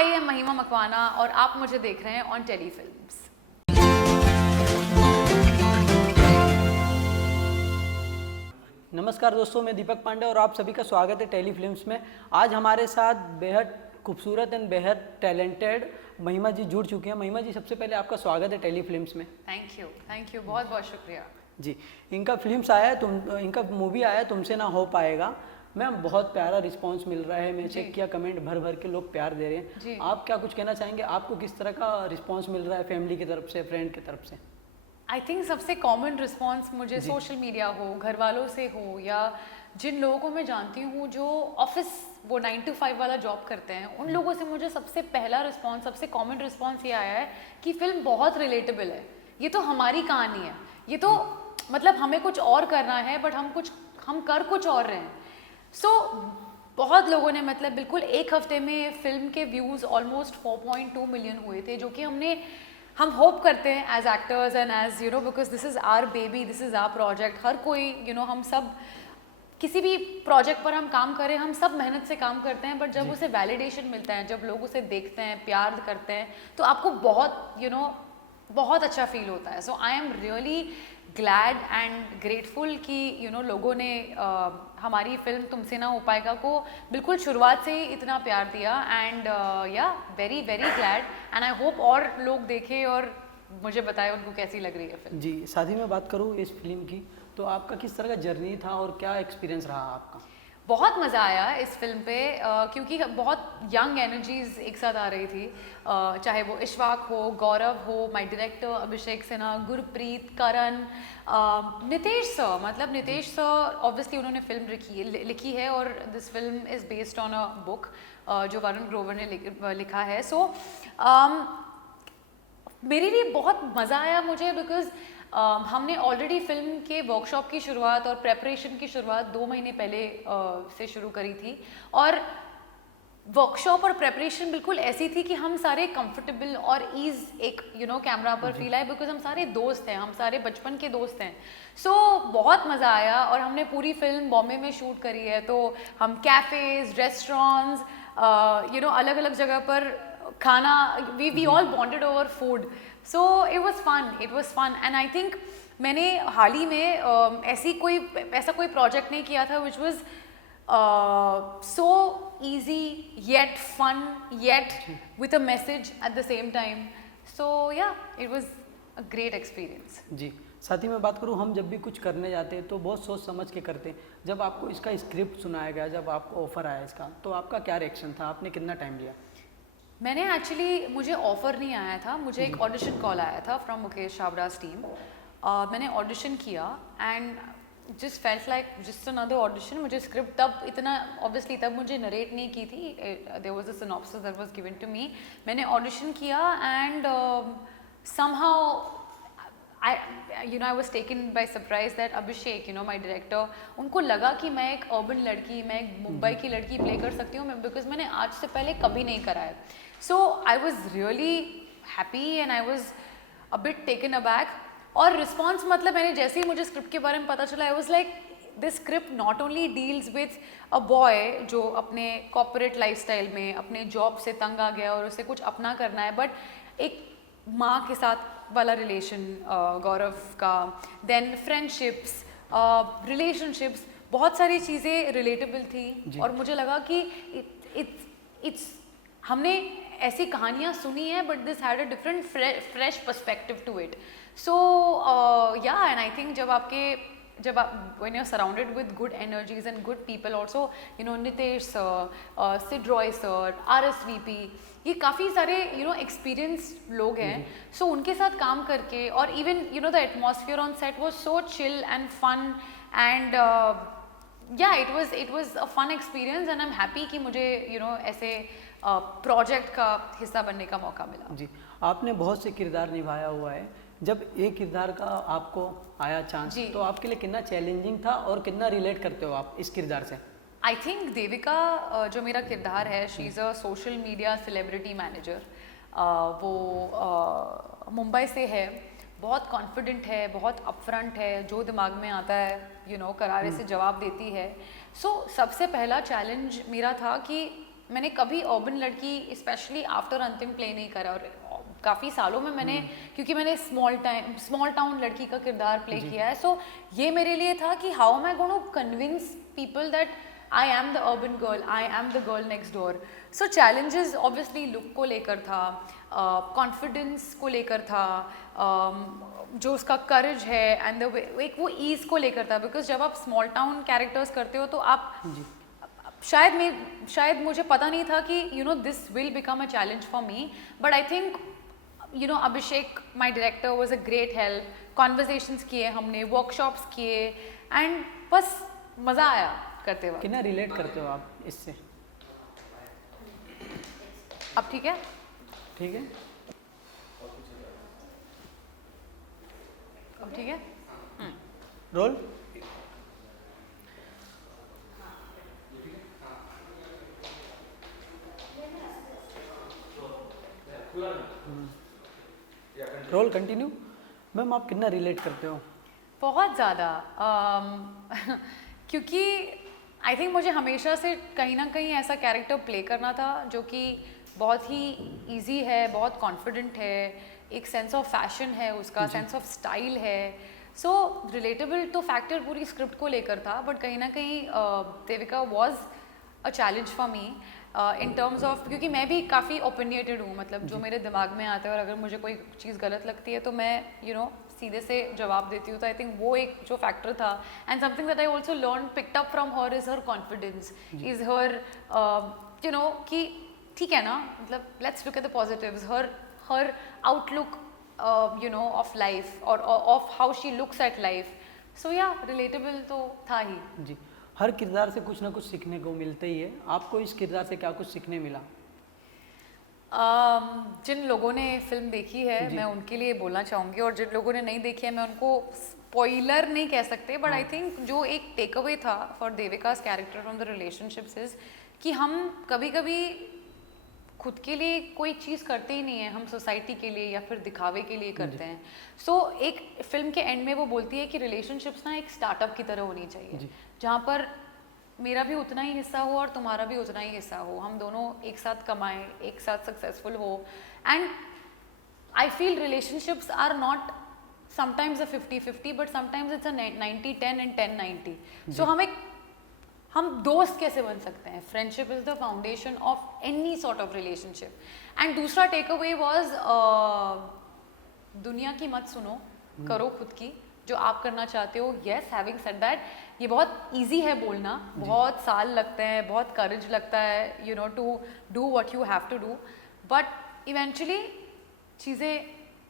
I am महिमा मकवाना और आप मुझे देख रहे हैं ऑन टेलीफिल्म्स। नमस्कार दोस्तों, मैं दीपक पांडे और आप सभी का स्वागत है टेलीफिल्म्स में। आज हमारे साथ बेहद खूबसूरत एंड बेहद टैलेंटेड महिमा जी जुड़ चुके हैं। महिमा जी, सबसे पहले आपका स्वागत है टेलीफिल्म्स में। थैंक यू, बहुत बहुत शुक्रिया जी। इनका फिल्म्स आया है, इनका मूवी आया है तुमसे ना हो पाएगा। मैम, बहुत प्यारा रिस्पांस मिल रहा है। मैं चेक किया, कमेंट भर भर के लोग प्यार दे रहे हैं। आप क्या कुछ कहना चाहेंगे? आपको किस तरह का रिस्पांस मिल रहा है फैमिली की तरफ से, फ्रेंड की तरफ से? आई थिंक सबसे कॉमन रिस्पॉन्स मुझे सोशल मीडिया हो, घर वालों से हो, या जिन लोगों को मैं जानती हूँ जो ऑफिस वो 9 to 5 वाला जॉब करते हैं, उन लोगों से मुझे सबसे पहला रिस्पॉन्स, सबसे कॉमन रिस्पॉन्स ये आया है कि फिल्म बहुत रिलेटेबल है। ये तो हमारी कहानी है, ये तो मतलब हमें कुछ और करना है बट हम कर कुछ और रहे हैं। सो बहुत लोगों ने मतलब बिल्कुल एक हफ्ते में फिल्म के व्यूज़ ऑलमोस्ट 4.2 मिलियन हुए थे, जो कि हम होप करते हैं as actors and as you know, because this is our baby, this is our project. हर कोई यू नो, हम सब किसी भी प्रोजेक्ट पर हम काम करें, हम सब मेहनत से काम करते हैं, बट जब उसे वैलिडेशन मिलता है, जब लोग उसे देखते हैं, प्यार करते हैं, तो आपको बहुत यू नो बहुत अच्छा फील होता है। So I am really glad and grateful कि यू नो लोगों ने हमारी फिल्म तुमसे ना हो पाएगा को बिल्कुल शुरुआत से ही इतना प्यार दिया। एंड या very very glad and I hope और लोग देखें और मुझे बताएं उनको कैसी लग रही है फिल्म। जी, साथ ही में बात करूँ इस फिल्म की, तो आपका किस तरह का जर्नी था और क्या एक्सपीरियंस रहा आपका? बहुत मज़ा आया इस फिल्म पे, क्योंकि बहुत यंग एनर्जीज एक साथ आ रही थी। चाहे वो इशफाक हो, गौरव हो, my director Abhishek Sinha, Gurpreet, Karan, Nitesh sir. मतलब नितेश सर ऑब्वियसली उन्होंने फिल्म लिखी है और this film is based on a book जो वरुण ग्रोवर ने लिखा है। सो मेरे लिए बहुत मज़ा आया मुझे, बिकॉज हमने ऑलरेडी फिल्म के वर्कशॉप की शुरुआत और प्रेपरेशन की शुरुआत 2 महीने पहले से शुरू करी थी। और वर्कशॉप और प्रेपरेशन बिल्कुल ऐसी थी कि हम सारे कंफर्टेबल और ईज एक यू नो कैमरा पर फील आए, बिकॉज हम सारे दोस्त हैं, हम सारे बचपन के दोस्त हैं। सो बहुत मज़ा आया। और हमने पूरी फिल्म बॉम्बे में शूट करी है, तो हम कैफ़ेज़, रेस्टोरेंट्स, यू नो अलग अलग जगह पर खाना, we all bonded over food. So it was fun and I think मैंने हाल ही में ऐसा कोई प्रोजेक्ट नहीं किया था which was so easy yet fun yet with a message at the same time. So yeah, it was a great experience. जी, साथ ही में बात करूँ, हम जब भी कुछ करने जाते हैं तो बहुत सोच समझ के करते हैं। जब आपको इसका स्क्रिप्ट सुनाया गया, जब आपको ऑफ़र आया इसका, तो आपका क्या रिएक्शन था? आपने कितना टाइम लिया? मुझे ऑफ़र नहीं आया था, मुझे एक ऑडिशन कॉल आया था फ्रॉम मुकेश छाबड़ा's टीम। मैंने ऑडिशन किया and just felt like just another audition. मुझे स्क्रिप्ट तब इतना ऑब्वियसली तब मुझे नरेट नहीं की थी, there was a synopsis that was given to me. मैंने ऑडिशन किया and somehow I was taken by surprise that Abhishek, you know my director, उनको लगा कि मैं एक अर्बन लड़की, मैं एक मुंबई की लड़की प्ले कर सकती हूँ, बिकॉज मैंने आज से पहले कभी नहीं करा है। So I was really happy and I was a bit taken aback. और रिस्पॉन्स मतलब मैंने जैसे ही मुझे स्क्रिप्ट के बारे में पता चला, I was like this script not only deals with a boy जो अपने कॉर्पोरेट लाइफस्टाइल में अपने जॉब से तंग आ गया और उसे कुछ अपना करना है, बट एक माँ के साथ वाला रिलेशन गौरव का, देन फ्रेंडशिप्स, रिलेशनशिप्स, बहुत सारी चीज़ें रिलेटेबल थी। और मुझे लगा कि इट्स हमने ऐसी कहानियाँ सुनी हैं but this had a different fresh perspective to it. So yeah and I think जब आप when you're surrounded with good energies and good people also, you know Nitesh sir, Sid Roy sir, RSVP, ये काफ़ी सारे यू नो एक्सपीरियंस लोग हैं। सो उनके साथ काम करके, और even you know the atmosphere on set was so chill and fun and yeah it was a fun experience and I am happy कि मुझे यू नो ऐसे प्रोजेक्ट का हिस्सा बनने का मौका मिला। जी, आपने बहुत से किरदार निभाया हुआ है। जब एक किरदार का आपको आया चांस, तो आपके लिए कितना चैलेंजिंग था और कितना रिलेट करते हो आप इस किरदार से? आई थिंक देविका जो मेरा किरदार है, she is a social media celebrity manager. वो मुंबई से है, बहुत कॉन्फिडेंट है, बहुत अपफ्रंट है, जो दिमाग में आता है यू नो करारे से जवाब देती है। सो सबसे पहला चैलेंज मेरा था कि मैंने कभी अर्बन लड़की स्पेशली आफ्टर अंतिम प्ले नहीं करा, और काफ़ी सालों में मैंने, क्योंकि मैंने स्मॉल टाउन लड़की का किरदार प्ले किया है, सो ये मेरे लिए था कि how am I going to convince people that I am the urban girl, I am the girl next door. So challenges obviously look को लेकर था, कॉन्फिडेंस को लेकर था, जो उसका करेज है एंड द एक वो ईज को लेकर था, बिकॉज जब आप स्मॉल टाउन कैरेक्टर्स करते हो तो आप शायद मुझे पता नहीं था कि this will become a challenge for me, but I think Abhishek my director was a great help. Conversations किए हमने, वर्कशॉप्स किए, एंड बस मज़ा आया करते वक्त। कितना रिलेट करते हो आप इससे? अब ठीक है? ठीक है, अब ठीक है। रोल। Role continue. मैम आप कितना रिलेट करते हो? बहुत ज़्यादा, क्योंकि आई थिंक मुझे हमेशा से कहीं ना कहीं ऐसा कैरेक्टर प्ले करना था जो कि बहुत ही इजी है, बहुत कॉन्फिडेंट है, एक सेंस ऑफ फैशन है उसका, सेंस ऑफ स्टाइल है। सो रिलेटेबल तो फैक्टर पूरी स्क्रिप्ट को लेकर था, बट कहीं ना कहीं Devika was a challenge for me in terms of, क्योंकि मैं भी काफ़ी ओपिनियटेड हूँ, मतलब जो मेरे दिमाग में आता है और अगर मुझे कोई चीज़ गलत लगती है तो मैं सीधे से जवाब देती हूँ। तो आई थिंक वो एक जो फैक्टर था, and something that I also learn picked up from her is her confidence, is her कि ठीक है ना, मतलब let's look at the positives, her outlook of life और of how she looks at life. So yeah relatable तो था ही जी। हर किरदार से कुछ ना कुछ सीखने को मिलता ही है। आपको इस किरदार से क्या कुछ सीखने मिला? जिन लोगों ने फिल्म देखी है मैं उनके लिए बोलना चाहूँगी, और जिन लोगों ने नहीं देखी है मैं उनको स्पॉइलर नहीं कह सकते, बट आई थिंक जो एक टेक अवे था for Devika's character from the relationships is कि हम कभी कभी खुद के लिए कोई चीज़ करते ही नहीं है, हम सोसाइटी के लिए या फिर दिखावे के लिए करते हैं। सो एक फिल्म के एंड में वो बोलती है कि रिलेशनशिप्स ना एक स्टार्टअप की तरह होनी चाहिए, जहाँ पर मेरा भी उतना ही हिस्सा हो और तुम्हारा भी उतना ही हिस्सा हो, हम दोनों एक साथ कमाएं, एक साथ सक्सेसफुल हो। And I feel relationships are not sometimes a 50-50, but sometimes it's a 90-10 and 10-90। So हम दोस्त कैसे बन सकते हैं? Friendship is the foundation of any sort of relationship. And दूसरा टेक अवे वॉज दुनिया की मत सुनो, करो खुद की जो आप करना चाहते हो। येस, हैविंग सेड दैट, ये बहुत इजी है बोलना, बहुत साल लगते हैं, बहुत करेज लगता है to do what you have to do, but eventually चीज़ें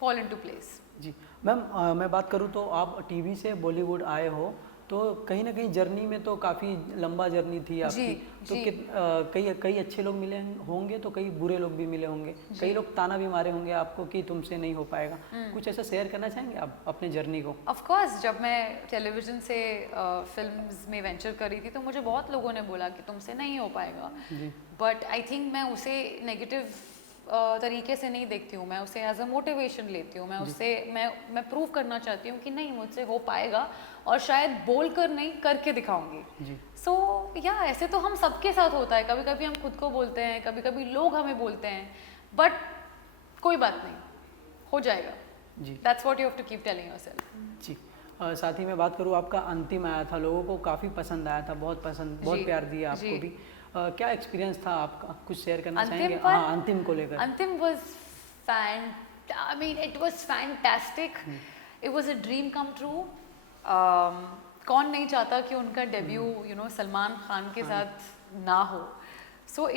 फॉल इनटू प्लेस। जी मैम, मैं बात करूँ तो आप टीवी से बॉलीवुड आए हो, तो कहीं ना कहीं जर्नी में तो काफ़ी लंबा जर्नी थी आपकी। तो कई अच्छे लोग मिले होंगे, तो कई बुरे लोग भी मिले होंगे, कई लोग ताना भी मारे होंगे आपको कि तुमसे नहीं हो पाएगा। कुछ ऐसा शेयर करना चाहेंगे आप अपने जर्नी को? ऑफ कोर्स, जब मैं टेलीविज़न से फिल्म्स में वेंचर कर रही थी तो मुझे बहुत लोगों ने बोला कि तुमसे नहीं हो पाएगा, बट आई थिंक मैं उसे नेगेटिव तरीके से नहीं देखती हूँ, मैं उसे एज अ मोटिवेशन लेती हूँ। मैं उससे मैं प्रूव करना चाहती हूँ कि नहीं, मुझसे हो पाएगा, और शायद बोल कर नहीं, करके दिखाऊंगी। सो या ऐसे तो हम सबके साथ होता है, कभी कभी हम खुद को बोलते हैं, कभी कभी लोग हमें बोलते हैं, बट कोई बात नहीं, हो जाएगा। That's what you have to keep telling yourself. जी। साथ ही मैं बात करूँ, आपका अंतिम आया था, लोगों को काफ़ी पसंद आया था, बहुत पसंद, बहुत प्यार दिया आपको भी। क्या एक्सपीरियंस था आपका, कुछ शेयर करना चाहेंगे? हाँ, अंतिम को लेकर। अंतिम was I mean it was fantastic. It was a dream come true. कौन नहीं चाहता कि उनका डेब्यू सलमान खान के साथ ना हो। सो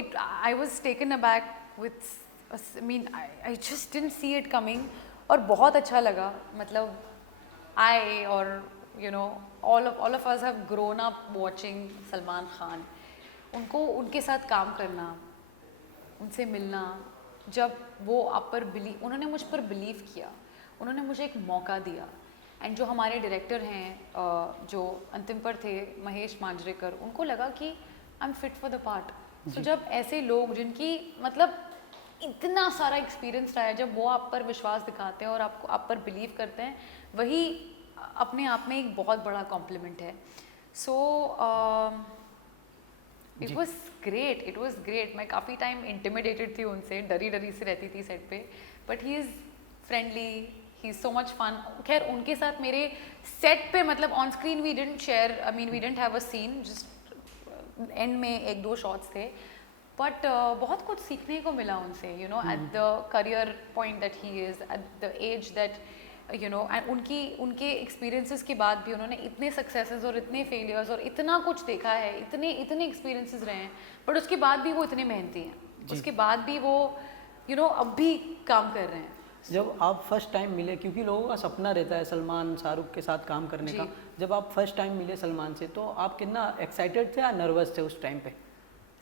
I was taken aback with, I mean I just didn't see it coming, और बहुत अच्छा लगा। मतलब all of us have grown up watching Salman Khan. उनके साथ काम करना, उनसे मिलना, जब वो आप पर उन्होंने मुझ पर बिलीव किया, उन्होंने मुझे एक मौका दिया। एंड जो हमारे डायरेक्टर हैं जो अंतिम पर थे, महेश मांजरेकर, उनको लगा कि I am fit for the part. तो जब ऐसे लोग जिनकी मतलब इतना सारा एक्सपीरियंस रहा है, जब वो आप पर विश्वास दिखाते हैं और आप पर बिलीव करते हैं, वही अपने आप में एक बहुत बड़ा कॉम्प्लीमेंट है। सो it was great, it was great. मैं काफ़ी टाइम इंटिमिडेटेड थी उनसे, डरी डरी से रहती थी सेट पे, but he is friendly, he is so much fun. खैर उनके साथ मेरे सेट पे मतलब on screen we didn't share, I mean we didn't have a scene, just end में एक दो शॉट्स थे, बट बहुत कुछ सीखने को मिला उनसे, you know, at the career point that he is, at the age that you know, and उनके एक्सपीरियंसेस के बाद भी उन्होंने इतने सक्सेसेस और इतने फेलियर्स और इतना कुछ देखा है, इतने एक्सपीरियंसेस रहे हैं, बट उसके बाद भी वो इतने मेहनती हैं, उसके बाद भी वो यू नो अब भी काम कर रहे हैं. जब आप फर्स्ट टाइम मिले, क्योंकि लोगों का सपना रहता है सलमान शाहरुख के साथ काम करने का, जब आप फर्स्ट टाइम मिले सलमान से तो आप कितना एक्साइटेड थे या नर्वस थे उस टाइम पे?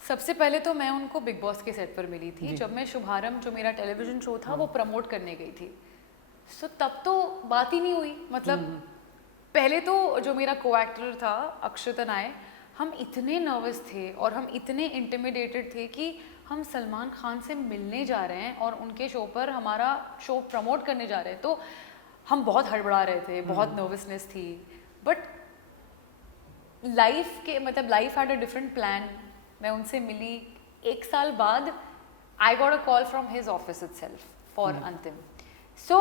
सबसे पहले तो मैं उनको बिग बॉस के सेट पर मिली थी, जब मैं शुभारंभ जो मेरा टेलीविजन शो था वो प्रमोट करने गई थी. सो तब तो बात ही नहीं हुई, मतलब पहले तो जो मेरा को एक्टर था अक्षत नाय, हम इतने नर्वस थे और हम इतने इंटिमिडेटेड थे कि हम सलमान खान से मिलने जा रहे हैं और उनके शो पर हमारा शो प्रमोट करने जा रहे हैं, तो हम बहुत हड़बड़ा रहे थे, बहुत नर्वसनेस थी. बट लाइफ के मतलब life had a different plan. मैं उनसे मिली, एक साल बाद I got a call from his office itself for अंतिम. सो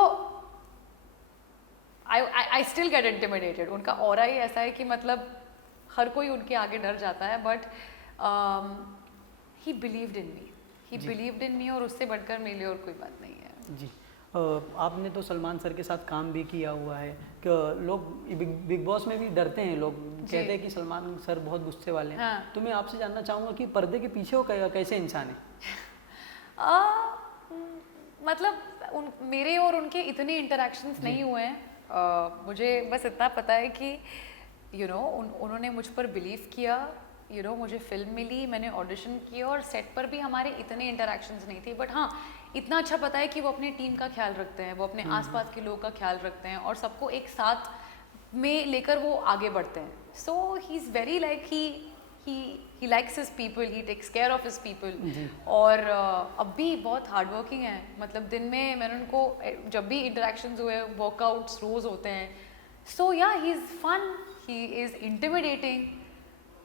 आई स्टिल गेट इंटिमिडेटेड. उनका ऑरा ही ऐसा है कि मतलब हर कोई उनके आगे डर जाता है, बट ही बिलीव्ड इन मी, और उससे बढ़कर मेरे लिए और कोई बात नहीं है. जी. आपने तो सलमान सर के साथ काम भी किया हुआ है, कि लोग बिग बॉस में भी डरते हैं, लोग कहते हैं कि सलमान सर बहुत गुस्से वाले हैं. हाँ. तो मैं आपसे जानना चाहूँगा कि पर्दे के पीछे वो कैसे इंसान है? मतलब मेरे और उनके इतने इंटरेक्शंस नहीं हुए हैं. मुझे बस इतना पता है कि यू नो उन्होंने मुझ पर बिलीव किया, यू नो मुझे फिल्म मिली, मैंने ऑडिशन किया और सेट पर भी हमारे इतने इंटरेक्शंस नहीं थे, बट हाँ इतना अच्छा पता है कि वो अपनी टीम का ख्याल रखते हैं, वो अपने आसपास के लोगों का ख्याल रखते हैं और सबको एक साथ में लेकर वो आगे बढ़ते हैं. So he is very like he likes his people, he takes care of his people. और अब भी बहुत हार्ड वर्किंग है, मतलब दिन में मैंने उनको जब भी इंटरेक्शंस हुए वर्कआउट्स रोज होते हैं. So yeah he is fun, he is intimidating,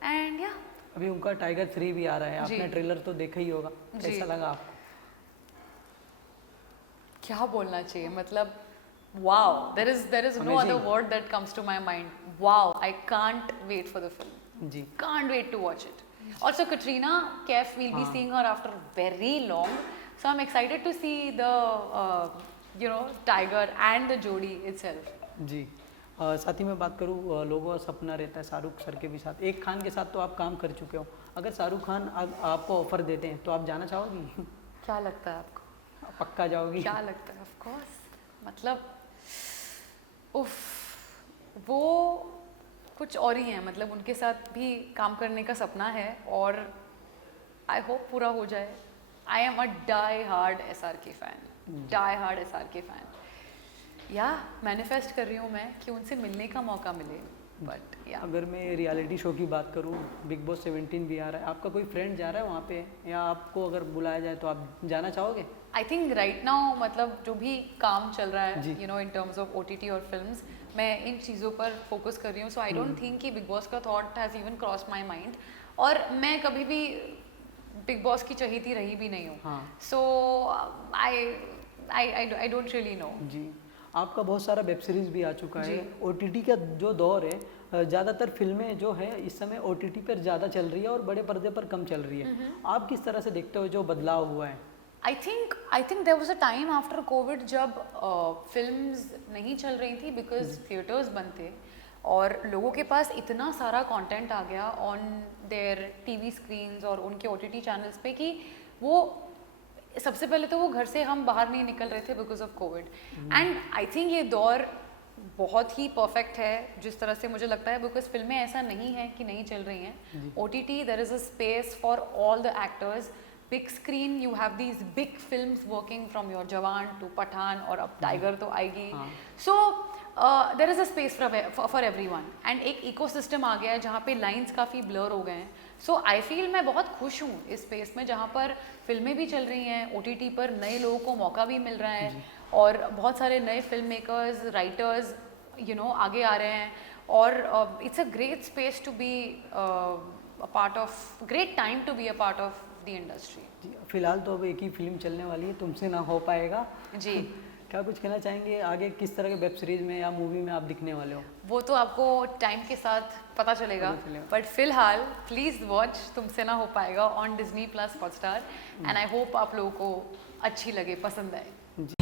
and yeah अभी उनका टाइगर 3 भी आ रहा है, आपने ट्रेलर तो देखा ही होगा, कैसा लगा आपको? क्या बोलना चाहिए, मतलब wow, there is no other word that comes to my mind. Wow, I can't wait for the film. Ji. Can't wait to watch it. Also Katrina Kaif, we'll be seeing her after very long, so I'm excited to see the you know tiger and the jodi itself. जी. साथ ही मैं बात करूँ, लोगों का सपना रहता है शाहरुख सर के भी साथ, एक खान के साथ तो आप काम कर चुके हो, अगर शाहरुख खान आपको ऑफर देते हैं तो आप जाना चाहोगी? क्या लगता है आपको? पक्का जाओगी? क्या लगता है? ऑफ कोर्स, मतलब उफ, वो कुछ और ही है, मतलब उनके साथ भी काम करने का सपना है और आई होप पूरा हो जाए. I am a die hard SRK fan, die hard SRK fan. या मैनिफेस्ट कर रही हूँ मैं कि उनसे मिलने का मौका मिले, बट या अगर मैं रियलिटी शो की बात करूँ, बिग बॉस 17 भी आ रहा है, आपका कोई फ्रेंड जा रहा है वहाँ पे, या आपको अगर बुलाया जाए तो आप जाना चाहोगे? आई थिंक राइट नाउ मतलब जो भी काम चल रहा है you know in terms of OTT और फिल्म्स, मैं इन चीज़ों पर फोकस कर रही हूँ. सो आई डोंट थिंक कि बिग बॉस का thought has even cross my mind, और मैं कभी भी बिग बॉस की चहेती रही भी नहीं हूँ. सो आई डोंट रियली नो. जी. आपका बहुत सारा वेब सीरीज भी आ चुका है. OTT का जो दौर है, ज़्यादातर फिल्में जो है इस समय OTT पर ज़्यादा चल रही है और बड़े पर्दे पर कम चल रही है. आप किस तरह से देखते हो जो बदलाव हुआ है? I think there was a time after covid जब फिल्म्स नहीं चल रही थी बिकॉज थिएटर्स बंद थे और लोगों के पास इतना सारा कंटेंट आ गया ऑन देयर टीवी स्क्रीन्स और उनके OTT चैनल्स पे कि वो सबसे पहले तो वो घर से हम बाहर नहीं निकल रहे थे because of Covid. And I think ये दौर बहुत ही परफेक्ट है जिस तरह से मुझे लगता है, बिकॉज फिल्में ऐसा नहीं है कि नहीं चल रही हैं. OTT there is a space for all the actors. Big screen you have these big films working from your Jawan to Pathaan, और अब टाइगर तो आएगी. So there is a space for everyone, and एक इकोसिस्टम आ गया है जहाँ पे लाइंस काफ़ी ब्लर हो गए हैं. सो आई फील मैं बहुत खुश हूँ इस स्पेस में जहाँ पर फिल्में भी चल रही हैं, OTT पर नए लोगों को मौका भी मिल रहा है और बहुत सारे नए film makers, writers you know आगे आ रहे हैं, और it's a great space to be part of great time to be a part of the industry. जी, फिलहाल तो अब एक ही फिल्म चलने वाली है, तुमसे ना हो पाएगा। जी। क्या कुछ कहना चाहेंगे आगे किस तरह के वेब सीरीज में या मूवी में आप दिखने वाले हो? वो तो आपको टाइम के साथ पता चलेगा, बट फिलहाल प्लीज़ वॉच तुमसे ना हो पाएगा on Disney+ Hotstar, and I hope आप लोगों को अच्छी लगे, पसंद आए।